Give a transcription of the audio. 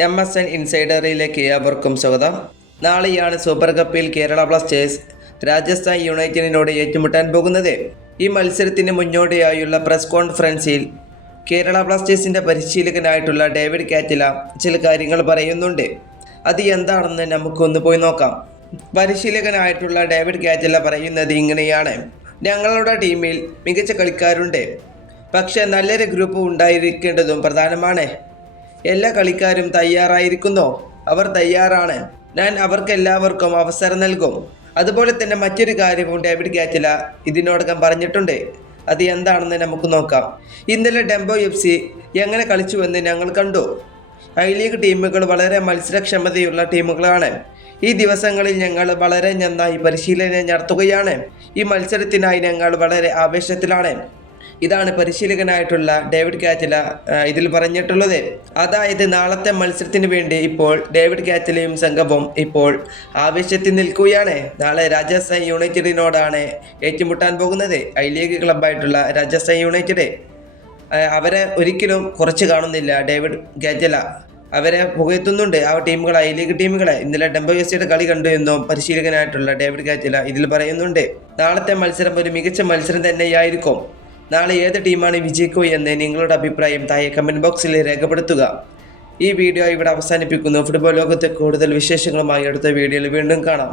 MSN ഇൻസൈഡറിലേക്ക് ഏവർക്കും സ്വാഗതം. നാളെയാണ് സൂപ്പർ കപ്പിൽ കേരള ബ്ലാസ്റ്റേഴ്സ് രാജസ്ഥാൻ യുണൈറ്റഡിനോട് ഏറ്റുമുട്ടാൻ പോകുന്നത്. ഈ മത്സരത്തിന് മുന്നോടിയായുള്ള പ്രസ് കോൺഫറൻസിൽ കേരള ബ്ലാസ്റ്റേഴ്സിൻ്റെ പരിശീലകനായിട്ടുള്ള ഡേവിഡ് കാറ്റില ചില കാര്യങ്ങൾ പറയുന്നുണ്ട്. അത് എന്താണെന്ന് നമുക്കൊന്ന് പോയി നോക്കാം. പരിശീലകനായിട്ടുള്ള ഡേവിഡ് കാറ്റില പറയുന്നത് ഇങ്ങനെയാണ്: ഞങ്ങളുടെ ടീമിൽ മികച്ച കളിക്കാരുണ്ട്, പക്ഷേ നല്ലൊരു ഗ്രൂപ്പ് ഉണ്ടായിരിക്കേണ്ടതും പ്രധാനമാണ്. എല്ലാ കളിക്കാരും തയ്യാറായിരിക്കുന്നോ? അവർ തയ്യാറാണ്. ഞാൻ അവർക്കെല്ലാവർക്കും അവസരം നൽകും. അതുപോലെ തന്നെ മറ്റൊരു കാര്യവും ഡേവിഡ് കാറ്റില ഇതിനോടകം പറഞ്ഞിട്ടുണ്ട്. അത് എന്താണെന്ന് നമുക്ക് നോക്കാം. ഇന്നലെ ഡംബോ FC എങ്ങനെ കളിച്ചുവെന്ന് ഞങ്ങൾ കണ്ടു. ഐ ലീഗ് ടീമുകൾ വളരെ മത്സരക്ഷമതയുള്ള ടീമുകളാണ്. ഈ ദിവസങ്ങളിൽ ഞങ്ങൾ വളരെ നന്നായി പരിശീലനം നടത്തുകയാണ്. ഈ മത്സരത്തിനായി ഞങ്ങൾ വളരെ ആവേശത്തിലാണ്. ഇതാണ് പരിശീലകനായിട്ടുള്ള ഡേവിഡ് കാറ്റില ഇതിൽ പറഞ്ഞിട്ടുള്ളത്. അതായത് നാളത്തെ മത്സരത്തിന് വേണ്ടി ഇപ്പോൾ ഡേവിഡ് കാറ്റിലയും സംഘവും ഇപ്പോൾ ആവേശത്തിൽ നിൽക്കുകയാണ്. നാളെ രാജസ്ഥാൻ യുണൈറ്റഡിനോടാണ് ഏറ്റുമുട്ടാൻ പോകുന്നത്. ഐ ലീഗ് ക്ലബ്ബായിട്ടുള്ള രാജസ്ഥാൻ യുണൈറ്റഡ്. അവരെ ഒരിക്കലും കുറച്ച് കാണുന്നില്ല ഡേവിഡ് കാറ്റില. അവരെ പുകഴ്ത്തുന്നുണ്ട്, ആ ടീമുകളെ, ഐ ലീഗ് ടീമുകളെ. ഇന്നലെ ഡംബോ FCയുടെ കളി കണ്ടു എന്നും പരിശീലകനായിട്ടുള്ള ഡേവിഡ് കാറ്റില ഇതിൽ പറയുന്നുണ്ട്. നാളത്തെ മത്സരം ഒരു മികച്ച മത്സരം തന്നെയായിരിക്കും. നാളെ ഏത് ടീമാണ് വിജയിക്കുക എന്ന് നിങ്ങളുടെ അഭിപ്രായം താഴെ കമൻറ്റ് ബോക്സിൽ രേഖപ്പെടുത്തുക. ഈ വീഡിയോ ഇവിടെ അവസാനിപ്പിക്കുന്നു. ഫുട്ബോൾ ലോകത്തെ കൂടുതൽ വിശേഷങ്ങളുമായി അടുത്ത വീഡിയോയിൽ വീണ്ടും കാണാം.